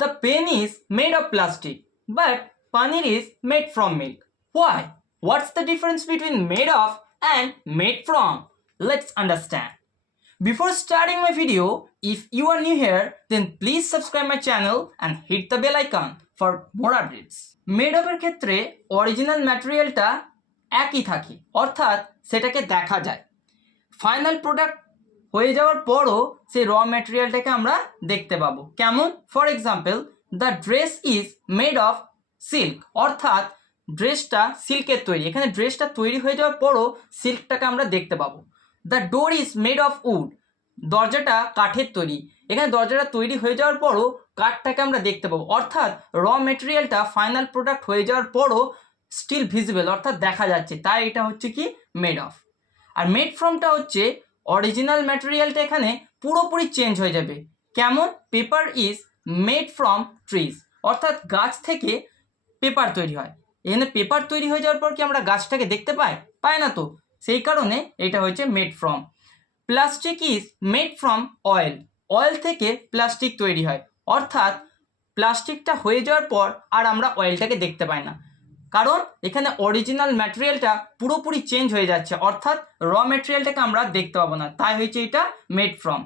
The pen is made of plastic, but paneer is made from milk. Why? What's the difference between made of and made from? Let's understand. Before starting my video, if you are new here, then please subscribe my channel and hit the bell icon for more updates. Made of এর ক্ষেত্রে original ম্যাটেরিয়ালটা একই থাকে, অর্থাৎ সেটাকে দেখা যায়। Final product হয়ে যাওয়ার পরও সেই র ম্যাটেরিয়ালটাকে আমরা দেখতে পাবো। কেমন? For example, the dress is made of silk, অর্থাৎ ড্রেসটা সিল্কের তৈরি। এখানে ড্রেসটা তৈরি হয়ে যাওয়ার পরও সিল্কটাকে আমরা দেখতে পাবো। The door is made of wood, দরজাটা কাঠের তৈরি। এখানে দরজাটা তৈরি হয়ে যাওয়ার পরও কাঠটাকে আমরা দেখতে পাবো, অর্থাৎ র মেটেরিয়ালটা ফাইনাল প্রোডাক্ট হয়ে যাওয়ার পরও স্টিল ভিজিবল, অর্থাৎ দেখা যাচ্ছে, তাই এটা হচ্ছে কি মেড অফ। আর মেড ফ্রমটা হচ্ছে অরিজিনাল ম্যাটেরিয়ালটা এখানে পুরোপুরি চেঞ্জ হয়ে যাবে। কেমন? Paper is made from trees, অর্থাৎ গাছ থেকে পেপার তৈরি হয়। এখানে পেপার তৈরি হয়ে যাওয়ার পর কি আমরা গাছটাকে দেখতে পাই না তো, সেই কারণে এটা হচ্ছে made from. Plastic is made from oil, oil থেকে প্লাস্টিক তৈরি হয়, অর্থাৎ প্লাস্টিকটা হয়ে যাওয়ার পর আর আমরা অয়েলটাকে দেখতে পাই না, কারণ এখানে অরিজিনাল ম্যাটেরিয়ালটা পুরোপুরি চেঞ্জ হয়ে যাচ্ছে, অর্থাৎ র ম্যাটেরিয়ালটাকে আমরা দেখতে পাবো না, তাই হয়েছে এটা made from.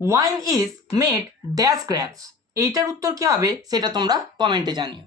Wine is made dash grapes, এইটার উত্তর কী হবে সেটা তোমরা কমেন্টে জানিও।